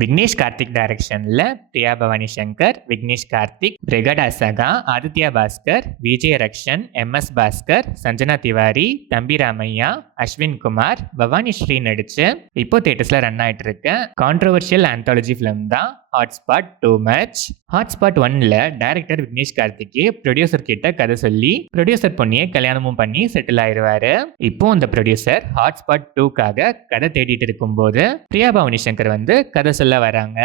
விக்னேஷ் கார்த்திக் டைரக்ஷன்ல பிரியா பவானி சங்கர், விக்னேஷ் கார்த்திக், பிரிகடா சகா, ஆதித்யா பாஸ்கர், விஜய் ரக்ஷன், MS பாஸ்கர், சஞ்சனா திவாரி, தம்பி ராமையா, அஸ்வின் குமார், பவானி ஸ்ரீ நடிச்சு இப்போ தியேட்டர்ஸ்ல ரன் ஆயிட்டு இருக்க கான்ட்ரோவர்ஷியல் ஆந்தாலஜி ஃபிலிம் தான் ஹாட்ஸ்பாட் டூ மச். ஹாட்ஸ்பாட் 1ல டைரக்டர் விக்னேஷ் கார்த்திக் ப்ரொடியூசர் கிட்ட கதை சொல்லி ப்ரொடியூசர் பொண்ணியை கல்யாணமும் பண்ணி செட்டில் ஆயிடுவாரு. இப்போ அந்த ப்ரொடியூசர் ஹாட்ஸ்பாட் 2க்காக கதை தேடிட்டு இருக்கும்போது பிரியா பவானி சங்கர் வந்து கதை சொல்ல வராங்க.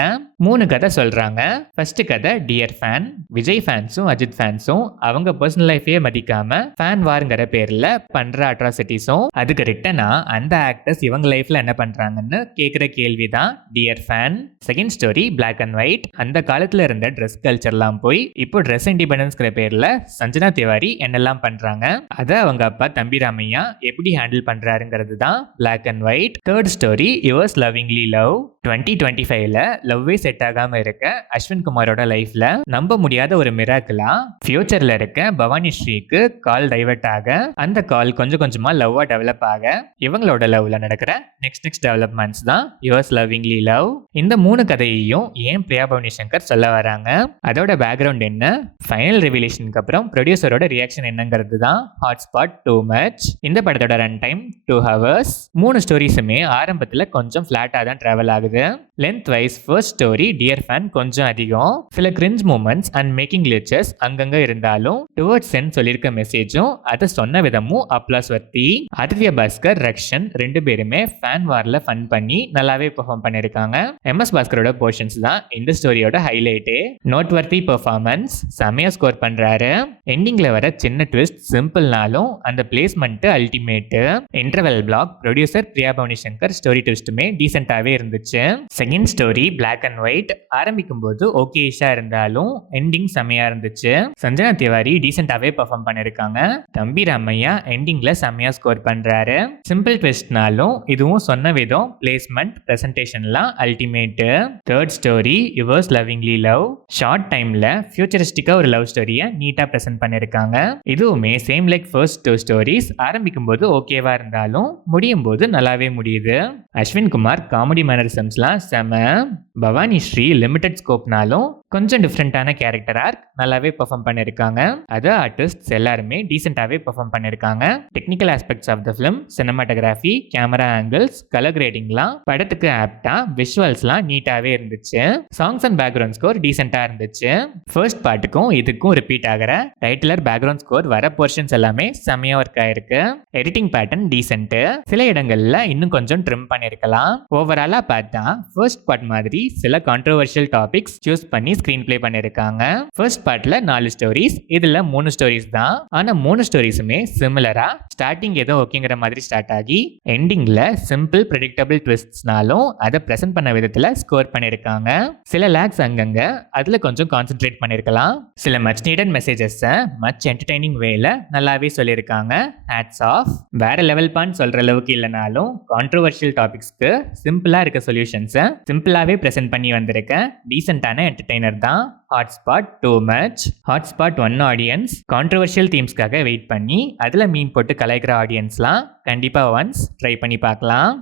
3 கதை சொல்றாங்க. ஃபர்ஸ்ட் கதை டியர் ஃபேன். விஜய் ஃபேன்ஸும் அஜித் ஃபேன்ஸும் அவங்க பர்சனல் லைஃபே மதிக்காம ஃபேன் வாருங்கிற பேர்ல பண்ற அட்ராசிட்டிஸும் அதுக்கு ரிட்டனா அந்த ஆக்டர்ஸ் இவங்க லைஃப்ல என்ன பண்றாங்கன்னு கேட்கிற கேள்விதான் dear fan. Second story black and white. அந்த காலத்துல இருந்த ட்ரெஸ் கல்ச்சர்லாம் போய் இப்போ ட்ரெஸ் இண்டிபெண்டன்ஸ்ங்கிற பேர்ல சஞ்சனா திவாரி என்னெல்லாம் பண்றாங்க, அதை அவங்க அப்பா தம்பி ராமையா எப்படி ஹேண்டில் பண்றாருங்கிறது தான் black and white. Third story yours lovingly love. 2025ல லவ்வே செட் ஆகாம இருக்க அஸ்வின் குமாரோட லைஃப்ல நம்ப முடியாத ஒரு மிராக்கிளா ஃபியூச்சர்ல இருக்க பவானி ஸ்ரீக்கு கால் டைவர்ட் ஆக அந்த கால் கொஞ்சம் கொஞ்சமா லவ்வா டெவலப் ஆக இவங்களோட லவ்ல நடக்கிற நெக்ஸ்ட் டெவலப்மெண்ட்ஸ் தான் யுவர்ஸ் லவ்விங்லி லவ். இந்த 3 கதையையும் ஏன் பிரியா பவானி சங்கர் சொல்ல வராங்க, அதோட பேக்ரவுண்ட் என்ன, ஃபைனல் ரிவீலேஷனுக்கு அப்புறம் ப்ரொடியூசரோட ரியாக்ஷன் என்னங்கிறது தான் ஹாட்ஸ்பாட் டூ மச். இந்த படத்தோட ரன் டைம் 2 hours. 3 ஸ்டோரிஸுமே ஆரம்பத்துல கொஞ்சம் ஃபிளாட்டா தான் டிராவல் ஆகுது. Length wise first story dear fan கொஞ்சம் அதிகம், சில cringe moments and making cliches அங்கங்க இருந்தாலும் டுவர்ட்ஸ் சென்ட் சொல்லியிருக்க மெசேஜும் அதை சொன்ன விதமும் அப்ளாஸ் வர்த்தி. ஆதித்யா பாஸ்கர், ரக்ஷன் 2 பேருமே ஃபேன் வார்ல ஃபன் பண்ணி நல்லாவே பெர்ஃபார்ம் பண்ணிருக்காங்க. MS பாஸ்கரோட போர்ஷன்ஸ் தான் இந்த ஸ்டோரியோட ஹைலைட்டே. நோட் வர்த்தி பெர்ஃபார்மன்ஸ், செமையா ஸ்கோர் பண்றாரு. எண்டிங்ல வர சின்ன ட்விஸ்ட் சிம்பிள்னாலும் அந்த placement ultimate. Interval block producer Priya Bhavani Shankar story ட்விஸ்ட்டுமே டீசென்டாவே இருந்துச்சு. Second story black and white. ஆரம்பிக்கும் போது ஓகேஷா இருந்தாலும் எண்டிங் செமையா இருந்துச்சு. சஞ்சனா திவாரி டீசென்டாவே பெர்ஃபார்ம் பண்ணிருக்காங்க. தம்பி ராமையா எண்டிங்ல செமையா ஸ்கோர் பண்றாரு. சிம்பிள் ட்விஸ்ட்னாலும் இதுவும் சொன்ன விதம், பிளேஸ்மெண்ட், பிரசன்டேஷன்லாம் ultimate. Third story yours lovingly love. Short டைம்ல ஃபியூச்சரிஸ்டிக்கா ஒரு லவ் ஸ்டோரியை நீட்டா பிரசன்ட் பண்ணிருக்காங்க. இதுவுமே சேம் லைக் ஃபர்ஸ்ட் 2 ஸ்டோரிஸ். ஆரம்பிக்கும் போது ஓகேவா இருந்தாலும் முடியும் போது நல்லாவே முடியுது. அஸ்வின் குமார் காமெடி மேனரிசம்ஸ்லாம் செம. பவானி ஸ்ரீ லிமிடெட் ஸ்கோப்னாலும் கொஞ்சம் டிஃப்ரெண்டான கேரக்டர் ஆர்க் நல்லாவே பெர்ஃபார்ம் பண்ணிருக்காங்க. அதர் ஆர்டிஸ்ட்ஸ் எல்லாருமே டீசென்டாவே பெர்ஃபார்ம் பண்ணிருக்காங்க. Technical aspects of the film, cinematography, camera angles, colour கிரேடிங்லாம் படத்துக்கு ஆப்டா, விஷுவல்ஸ்லாம் நீட்டாவே இருந்துச்சு. சாங்ஸ் அண்ட் பேக்ரவுண்ட் ஸ்கோர் டீசென்டா இருந்துச்சு. ஃபர்ஸ்ட் பார்ட்டுக்கும் இதுக்கும் ரிப்பீட் ஆகிற டைட்டிலர் பேக்ரவுண்ட் ஸ்கோர் வர போர்ஷன்ஸ் எல்லாமே செமையா ஒர்க் ஆயிருக்கு. எடிட்டிங் பேட்டர்ன் டீசென்ட், சில இடங்கள்ல இன்னும் கொஞ்சம் ட்ரிம் பண்ணிருக்கலாம். ஓவராலா பார்த்தா ஃபர்ஸ்ட் பார்ட் மாதிரி சில கான்ட்ரோவர்ஷியல் டாபிக்ஸ் சூஸ் பண்ணி ஸ்கிரீன் பிளே பண்ணிருக்காங்க. ஃபர்ஸ்ட் பார்ட்ல 4 ஸ்டோரிஸ், இதுல 3 ஸ்டோரிஸ் தான். ஆனா 3 ஸ்டோரிஸுமே சிமிலரா ஸ்டார்டிங் ஏதோ ஓகேங்கிற மாதிரி ஸ்டார்ட் ஆகி எண்டிங்ல சிம்பிள் ப்ரெடிக்டபிள் ட்விஸ்ட்ஸ்னாலும் அதை பிரசன்ட் பண்ண விதத்துல ஸ்கோர் பண்ணிருக்காங்க. சில லேக்ஸ் அங்கங்க, அதுல கொஞ்சம் கான்சென்ட்ரேட் பண்ணிருக்கலாம். சில much needed messages much entertaining வேல நல்லாவே சொல்லியிருக்காங்க. Hats off. வேற லெவல் பான் சொல்ற அளவுக்கு இல்லைனாலும் கான்ட்ரோவர்ஷியல் டாபிக்ஸ்க்கு சிம்பிளா இருக்க சொல்யூஷன்ஸை சிம்பிளாவே பிரசன்ட் பண்ணி வந்திருக்க டீசென்டான என்டர்டைனர் தான் hotspot too much. Hotspot 1 audience controversial தீம்ஸ்க்காக வெயிட் பண்ணி அதுல மீன் போட்டு கலாய்க்கிற ஆடியன்ஸ்லாம் கண்டிப்பா ஒன்ஸ் ட்ரை பண்ணி பார்க்கலாம்.